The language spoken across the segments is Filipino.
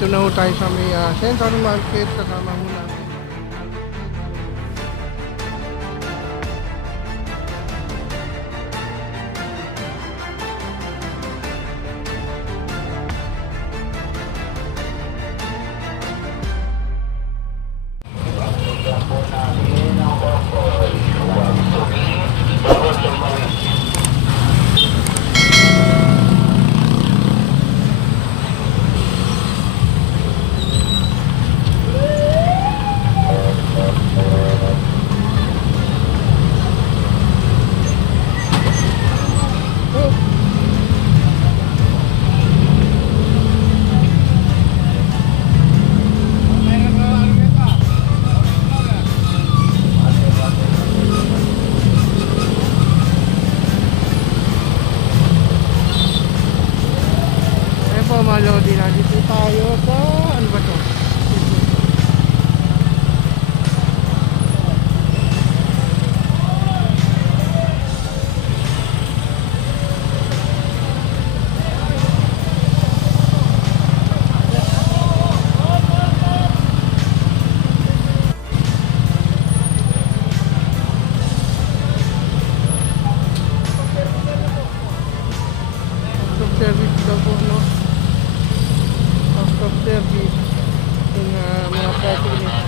Dito na ho tayo sa may Central Market. Kasama ho namin. Mga lodi, nandito tayo sa ano ba to? Service daw po, no? Of service yung mga pricing niya.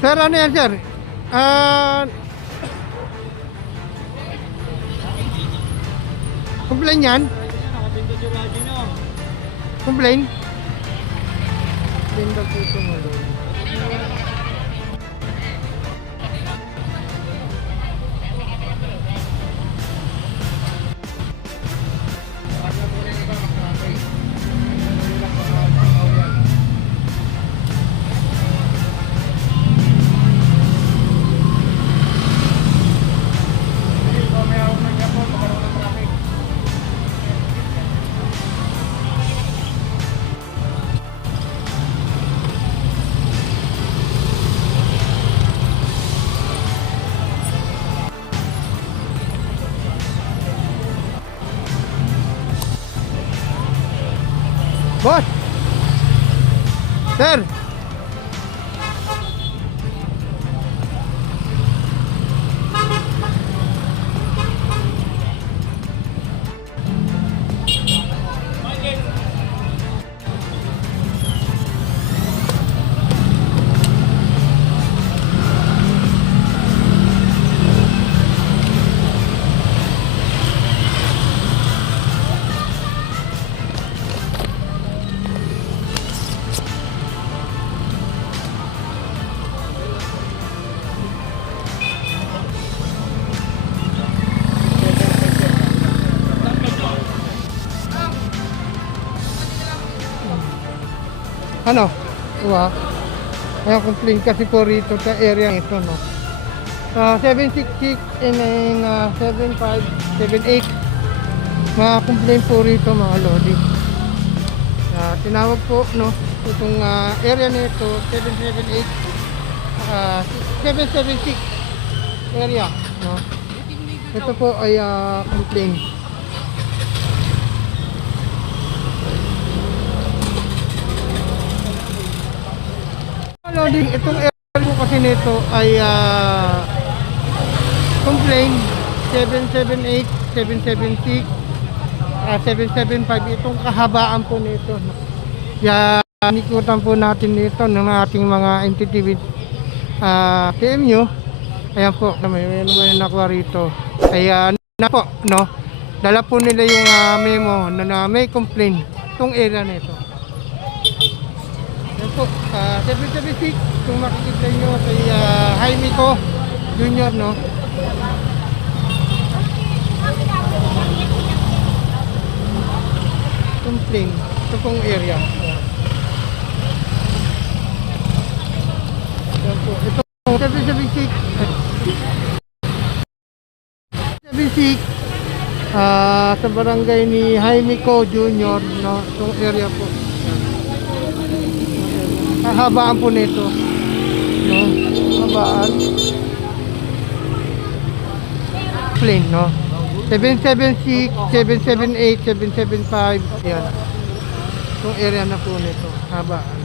Sir, ano yan, sir? Complain yan? Complain? Complain daw po ito mo. Boss! Sir! Ano? Diba? Kaya complain kasi po rito sa area ito, no? 766 and then 7578 mga complain po rito, mga lodi. Tinawag po, no? Itong area nito 776 area, no? Ito po ay complain. Loading, itong area po kasi natin ito ay complaint 778, 776, 775. Itong kahabaan po nito. Kaya nikutan po natin dito ng ating mga entity with PMU. Ayan po, may nakuha rito. Kaya na po, no? Dala po nila yung memo na may complaint itong area nito. Ayan po, 776, kung makikita nyo kay Jaime Co Junior, no? Complaint, ito pong area. Ayan po, ito 776 sa barangay ni Jaime Co Junior, no? Itong area po. Kahabaan po nito, no? Kahabaan plain, no? 776, 778, 775. Yan. Itong area na po nito. Habaan.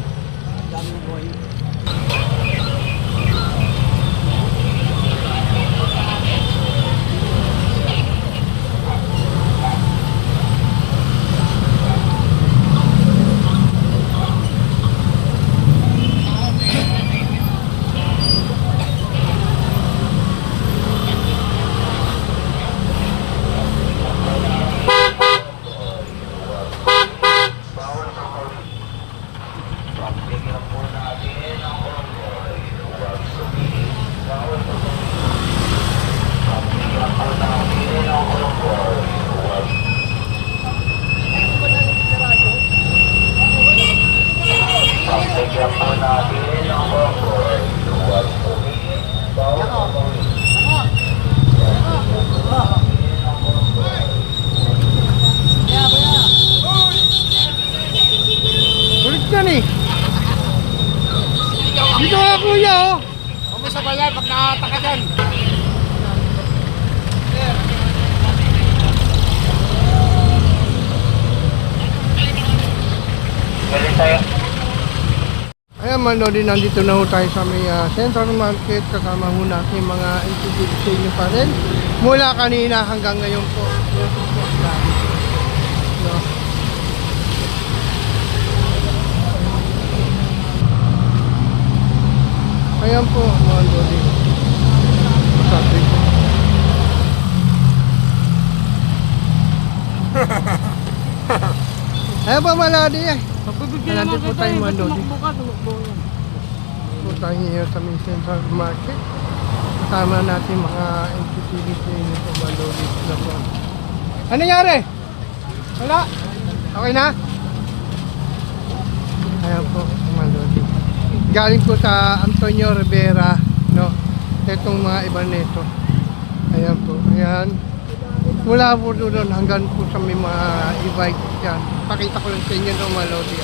Ulit yan eh. Dito ka kuya oh. Kumusta ba yan pag nakataka dyan? Ayan man Lodi, nandito na ho tayo sa may Central Market. Kasama ho natin mga institution nyo pa rin. Mula kanina hanggang ngayon po. Ayan po po. No. Ayan po mga Lodi. Masabi po. Ayan po mga Lodi eh. Nandito po tayo mga Lodi. Po tayo ngayon sa may Central Market. Kasama natin mga NCTV nito mga Lodi. Ano nangyari? Wala? Okay na? Ayan po mga Lodi. Galing po sa Antonio Rivera, no? Itong mga iba nito. Ayan po. Ayan. Mula po doon hanggang po sa may mga e-bike yan. Pakita ko lang sa inyo ng mga Lodi.